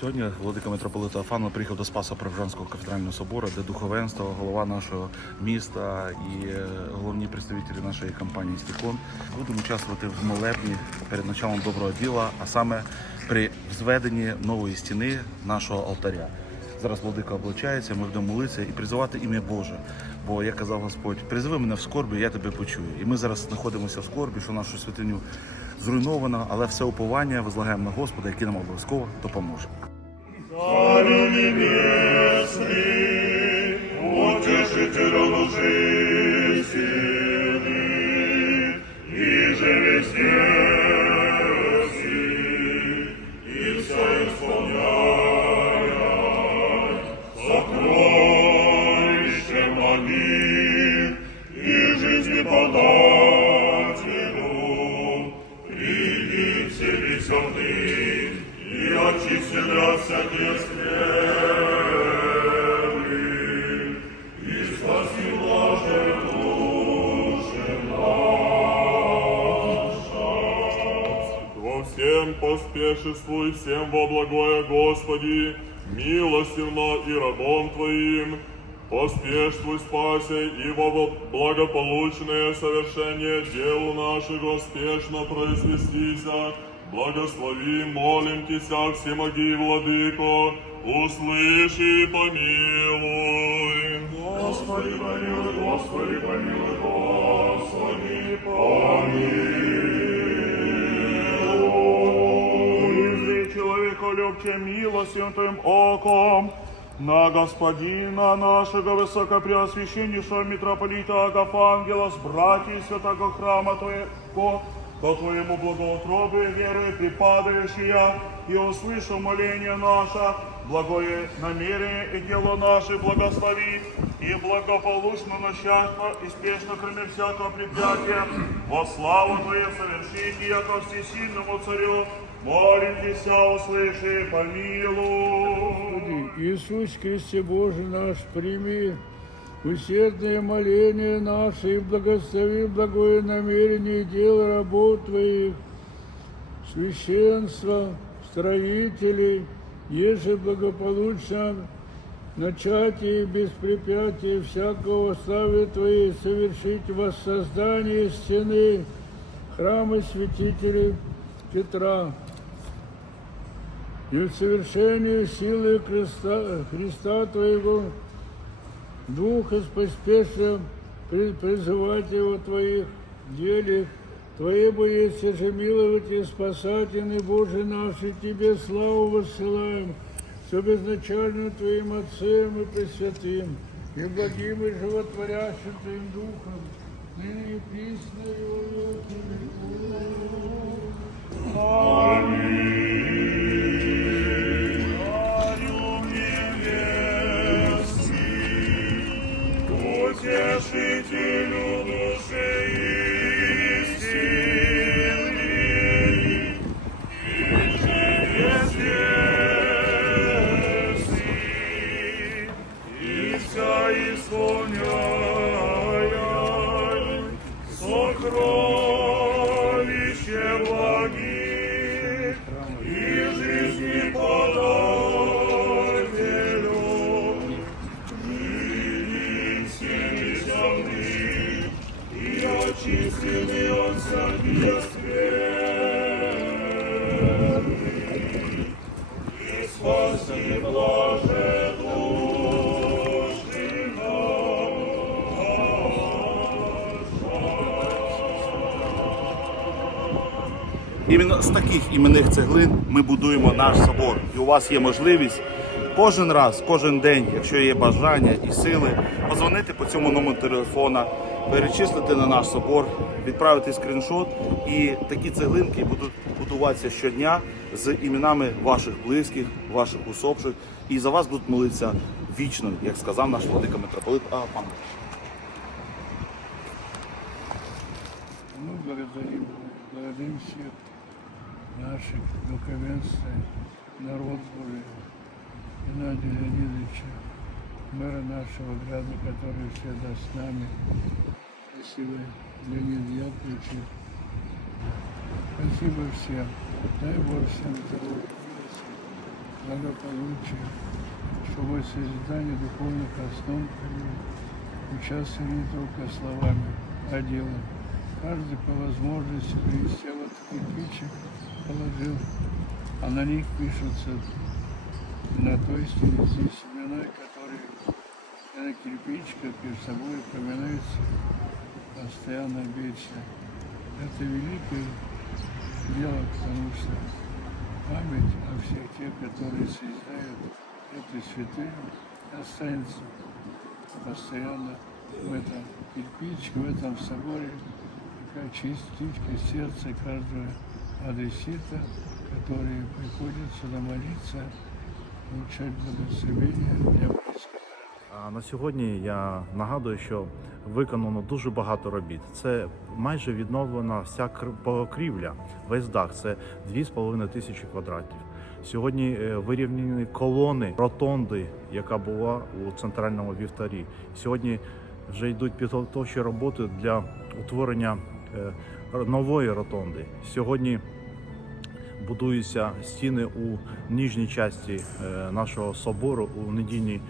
Сьогодні владика митрополита Афана приїхав до Спаса Преображенського кафедрального собору, де духовенство, голова нашого міста і е, головні представники нашої компанії Стікон будемо участвувати в молебні перед началом доброго діла, а саме при зведенні нової стіни нашого алтаря. Зараз владика облачається, ми будемо молитися і призивати ім'я Боже. Бо як казав Господь, призиви мене в скорбі, я тебе почую. І ми зараз знаходимося в скорбі, що нашу святиню зруйновано, але все уповання возлагаємо на Господа, який нам обов'язково допоможе. Царю небесный, Отче житель лжи, всем поспешествуй, всем во благое Господи, милостивно и рабом Твоим, поспешствуй, спаси, и во благополучное совершение делу нашего спешно произвестися, благослови, молим Тися, всемоги Владыко, услыши и помилуй. Господи, помилуй, Господи, помилуй, Господи, помилуй. Человеколюбче милостью Твоим оком на Господина нашего Высокопреосвященнейшего митрополита Агафангела с братьей святого храма Твоего, по Твоему благоутробию веры припадающая, и услышу моление наше, благое намерение и дело наше благослови, и благополучно насчастно и спешно, кроме всякого препятствия, во славу Твою совершите, яко всесильному царю, молитесь, услыши, помилуй. Иисус Христе Боже наш, прими усердное моление наше и благослови благое намерение дел работ Твоих, священства, строителей, еже благополучно начатие без препятия всякого славы Твоей совершить воссоздание стены храма святителей Петра, и в совершении силы Христа, Христа Твоего, Духа поспешно при- призывать Его Твоих делах, Твои же миловать и спасать, и Боже наш, и Тебе славу воссылаем, все безначально Твоим Отцем и Пресвятым, и благим и животворящим Твоим Духом, ныне и присно и сокровище благих и жизни подателю, и всеми земных, и очистили от всякие Іменно з таких іменних цеглин ми будуємо наш собор. І у вас є можливість кожен раз, кожен день, якщо є бажання і сили, позвонити по цьому номеру телефона, перечислити на наш собор, відправити скріншот. І такі цеглинки будуть будуватися щодня з іменами ваших близьких, ваших усопших. І за вас будуть молитися вічно, як сказав наш владика митрополит Агафан. Мы благодарим, благодарим всех наших духовенства, народ Божий, Геннадия Леонидовича, мэра нашего града, который всегда с нами. Спасибо, Леонид Яковлевич. Спасибо всем. Дай Бог всем здоровья, благополучия, чтобы в созидании духовных основ участвовали не только словами, а делом. Каждый по возможности принести вот кирпичик, положил, а на них пишутся на той стене здесь имена, которые на кирпичиках между собой упоминаются постоянно вечно. Это великое дело, потому что память о всех тех, которые созидают эту святыню, останется постоянно в этом кирпичике, в этом соборе, такая частичка сердца каждого адесита, который приходит сюда молиться, получать благословение для. А на сьогодні я нагадую, що виконано дуже багато робіт. Це майже відновлена вся кр- покрівля, весь дах. Це 2,5 тисячі квадратів. Сьогодні е, вирівняні колони ротонди, яка була у центральному вівтарі. Сьогодні вже йдуть підготовчі роботи для утворення е, нової ротонди. Сьогодні будуються стіни у нижній часті е, нашого собору у недільній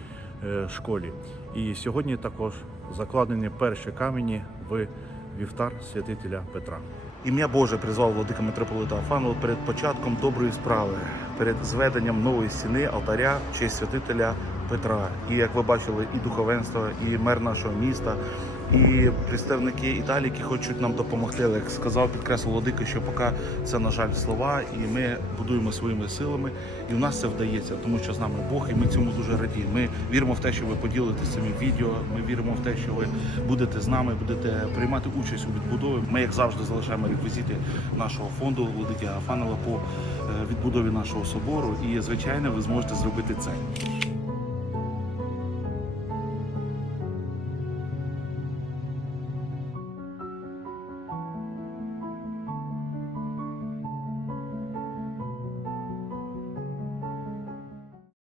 е, школі. І сьогодні також закладені перші камені в вівтар святителя Петра. Ім'я Боже призвав владика митрополита Афану перед початком доброї справи, перед зведенням нової стіни алтаря в честь святителя Петра. І як ви бачили, і духовенство, і мер нашого міста, і представники Італії, які хочуть нам допомогти. Але як сказав, підкреслив владика, що поки це на жаль слова, і ми будуємо своїми силами, і в нас це вдається, тому що з нами Бог, і ми цьому дуже радіємо. Ми віримо в те, що ви поділитесь цими відео. Ми віримо в те, що ви будете з нами, будете приймати участь у відбудові. Ми, як завжди, залишаємо реквізити нашого фонду Владики Гафанова по е, відбудові нашого собору. І звичайно, ви зможете зробити це.